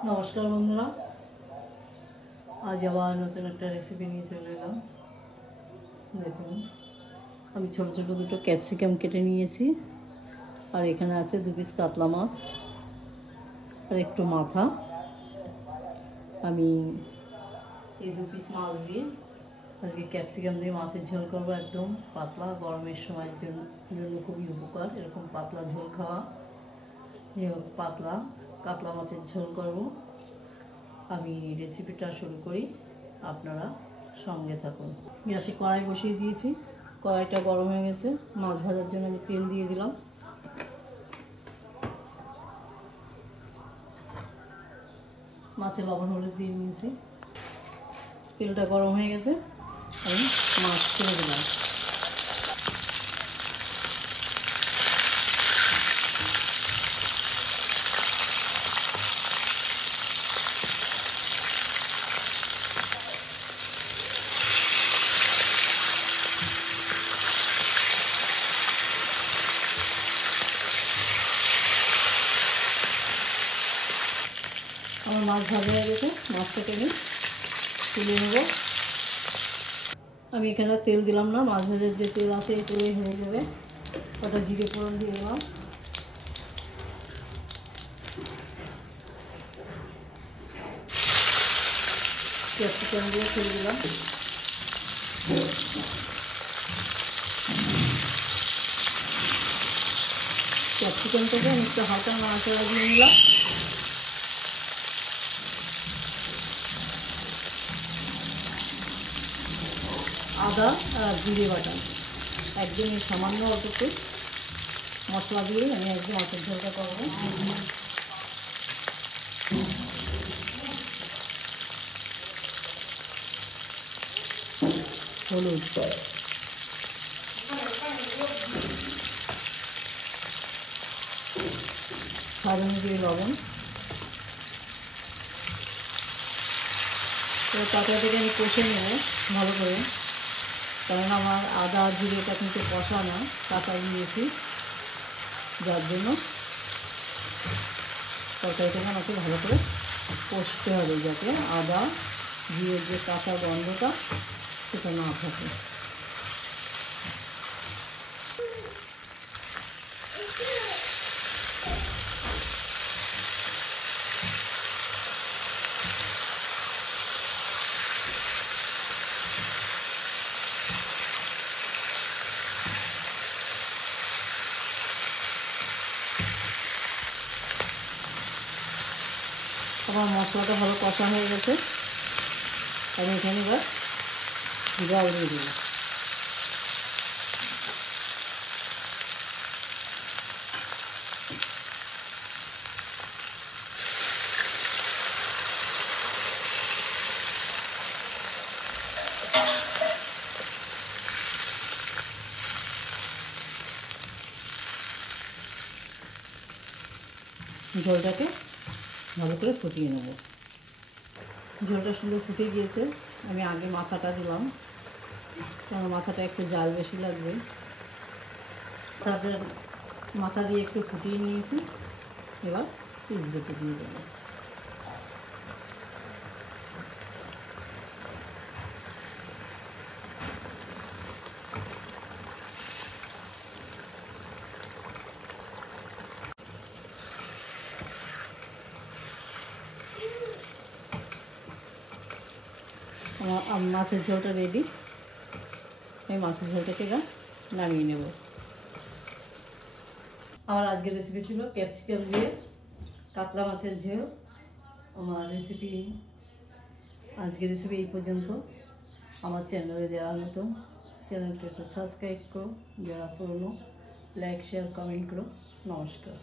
নমস্কার বন্ধুরা, আজ আবার নতুন একটা রেসিপি নিয়ে চলে এলাম। দেখুন, আমি ছোট ছোট দুটো ক্যাপসিকাম কেটে নিয়েছি, আর এখানে আছে 2 পিস কাতলা মাছ আর একটু মাথা। আমি এই 2 পিস মাছ দিয়ে আজকে ক্যাপসিকাম দিয়ে মাছের ঝোল করবো। একদম পাতলা, গরমের সময়ের জন্য খুবই উপকার এরকম পাতলা ঝোল খাওয়া। পাতলা কাতলা মাছের ঝোল করব। আমি রেসিপিটা শুরু করি, আপনারা সঙ্গে থাকুন। গ্যাসে কড়াই বসিয়ে দিয়েছি, কড়াইটা গরম হয়ে গেছে। মাছ ভাজার জন্য আমি তেল দিয়ে দিলাম। মাছে লবণ হলুদ দিয়ে নিয়েছি। তেলটা গরম হয়ে গেছে, আমি মাছ ছেড়ে দিলাম। আমার মাছ ভাজা হয়ে গেছে, মাছটাকে আমি তুলে নেব। আমি এখানে তেল দিলাম না, মাছ ভাজার যে তেল আছে এই তেলেই হয়ে যাবে। ওটা জিরে ফোড়ন দিয়ে দিলাম। ক্যাপসিকাম দিয়ে ছেড়ে দিলাম। ক্যাপসিকামটাকে আমি একটু হালকা নাড়াচাড়া দিয়ে নিলাম। আদা আর জিরে বাটা একদম সামান্য অল্পতে মশলা দিয়ে আমি একদম মাছের ঝোলটা করবো। হলুদ, স্বাদ অনুযায়ী লবণ। তরকারিটাকে আমি কষে নেব ভালো করে, কারণ আমার আদা জিরেটা কিন্তু কষা না, কাঁচা দিয়েছি, যার জন্য তরকারিটাকে আমাকে ভালো করে কষতে হবে, যাতে আদা জিরের যে কাঁচা গন্ধটা সেটা না থাকে। আমার মশলাটা ভালো কষা হয়ে গেছে, আমি এখানে এবার জল দিয়ে দিই। ঝোলটাকে ভালো করে ফুটিয়ে নেব। ঝোলটা সুন্দর ফুটে গিয়েছে। আমি আগে মাথাটা দিলাম, কারণ মাথাটা একটু জাল বেশি লাগবে। তারপরে মাথা দিয়ে একটু ফুটিয়ে নিয়েছি, এবার পিস দুটো দিয়ে দেবো। আমার মাছের ঝোলটা রেডি। আমি মাছের ঝোলটাকে এবার নামিয়ে নেব। আমার আজকের রেসিপি ছিল ক্যাপসিকাম দিয়ে কাতলা মাছের ঝোল। আমার আজকের রেসিপি এই পর্যন্ত। আমার চ্যানেলে যারা নতুন, চ্যানেলটা একটু সাবস্ক্রাইব করো, যারা পুরনো লাইক শেয়ার কমেন্ট করো। নমস্কার।